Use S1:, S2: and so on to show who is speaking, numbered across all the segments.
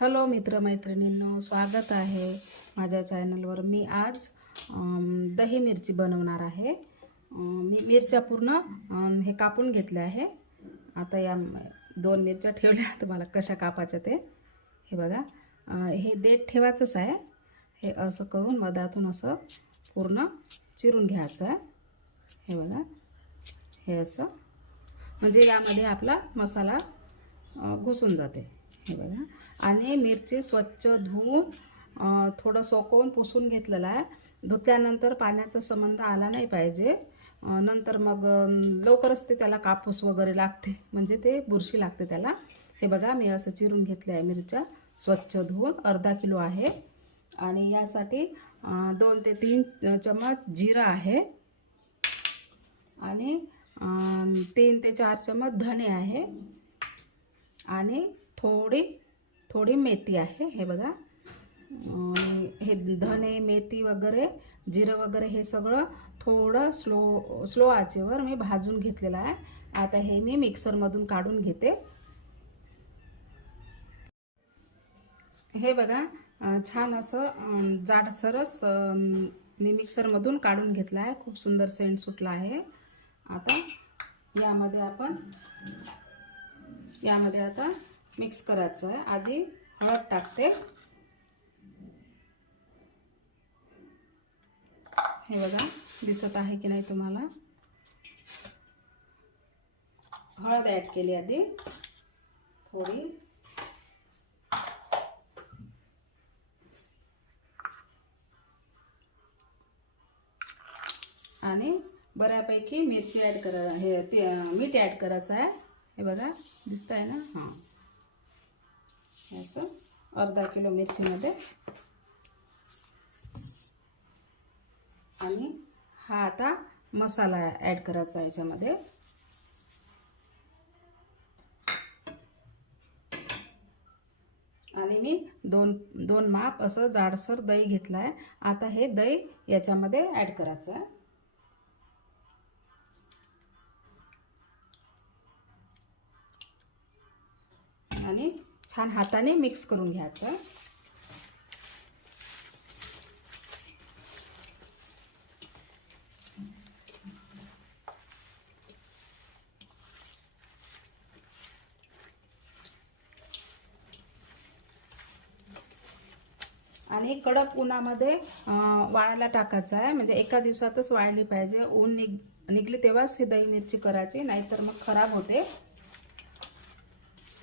S1: Hello मित्रमैत्रिणींनो स्वागत आहे माझ्या चॅनलवर. मी आज दही मिरची बनवणार आहे. मी मिरच्या पूर्ण हे कापून घेतल्या आहे. आता या दोन मिरच्या ठेवल्या तुम्हाला कशा कापायच्या ते हे बघा. हे देठ ठेवायचंच आहे. हे असं करून मधातून असं पूर्ण चिरून घ्यायचं आहे. हे बघा. हे असं. म्हणजे यामध्ये आपला मसाला घुसून जाते. हे बघा. आणि मिरची स्वच्छ धुवून थोडं सोकवून पुसून घेतलेलं आहे. धुतल्यानंतर पाण्याचा संबंध आला नाही पाहिजे. नंतर मग लवकरच ते त्याला कापूस वगैरे लागते. म्हणजे ते बुरशी लागते त्याला. हे बघा मी असं चिरून घेतले आहे मिरच्या. स्वच्छ धुवून अर्धा किलो आहे. आणि यासाठी दोन ते तीन चमच जिरं आहे. आणि तीन ते चार चमच धणे आहे. आणि थोडी थोडी मेथी आहे हे बघा. हे धने मेथी वगैरे जिरं वगैरे हे सगळं थोडं स्लो स्लो आचेवर मी भाजून घेतलेलं आहे. आता हे मी मिक्सरमधून काढून घेते. हे बघा छान असं जाडसरस मी मिक्सरमधून काढून घेतलं आहे. खूप सुंदर सेंट सुटला आहे. आता यामध्ये आपण यामध्ये आता मिक्स करायचं आहे. आधी हळद टाकते. हे बघा दिसत आहे की नाही तुम्हाला? हळद ॲड केली आधी. थोडी. आणि बऱ्यापैकी मिरची ॲड करा हे ते मीठ ॲड करायचं आहे. हे बघा दिसत आहे ना? हां. अर्धा किलो मिरचीमध्ये. आणि हा आता मसाला ॲड करायचा याच्यामध्ये. आणि मी दोन दोन माप असं जाडसर दही घेतलं आहे आता हे दही याच्यामध्ये ॲड करायचं आहे. आणि छान हाताने मिक्स करून घ्यायचं. आणि कडक उन्हामध्ये वाळायला टाकायचं आहे. म्हणजे एका दिवसातच वाळली पाहिजे. ऊन निघ निघली तेव्हाच ही दही मिरची करायची नाहीतर मग खराब होते.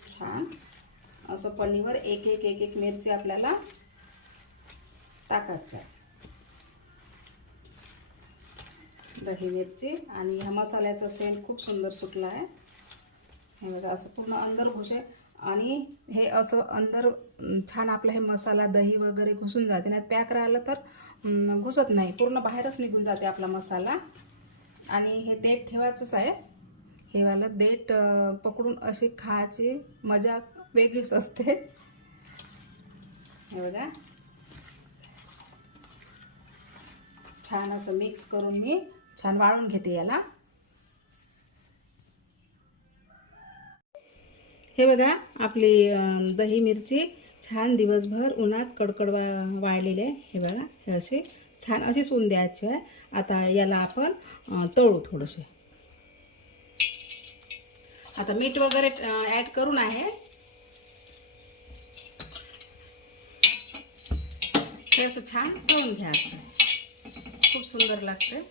S1: छान. असं पनीवर एक एक एक एक मिरची आपल्याला टाकायचं आहे. दही मिरची आणि ह्या मसाल्याचा सेंट खूप सुंदर सुटला आहे. हे बघा असं पूर्ण अंदर घुसे आणि हे असं अंदर छान आपला हे मसाला दही वगैरे घुसून जाते. नाही पॅक राहिलं तर घुसत नाही. पूर्ण बाहेरच निघून जाते आपला मसाला. आणि हे देठ ठेवायचंच आहे. हे वाला देठ पकडून अशी खायची मजा वेगळीच असते. हे बघा. छान असं मिक्स करून मी छान वाळून घेते याला. हे बघा आपली दही मिरची छान दिवसभर उन्हात कडकड वा वाळलेली आहे. हे बघा हे अशी छान अशी सून द्यायची आहे. आता याला आपण तळू थोडेसे. आता मीठ वगैरे ॲड करून आहे. असं छान तळून घ्यायचं. खूप सुंदर लागतं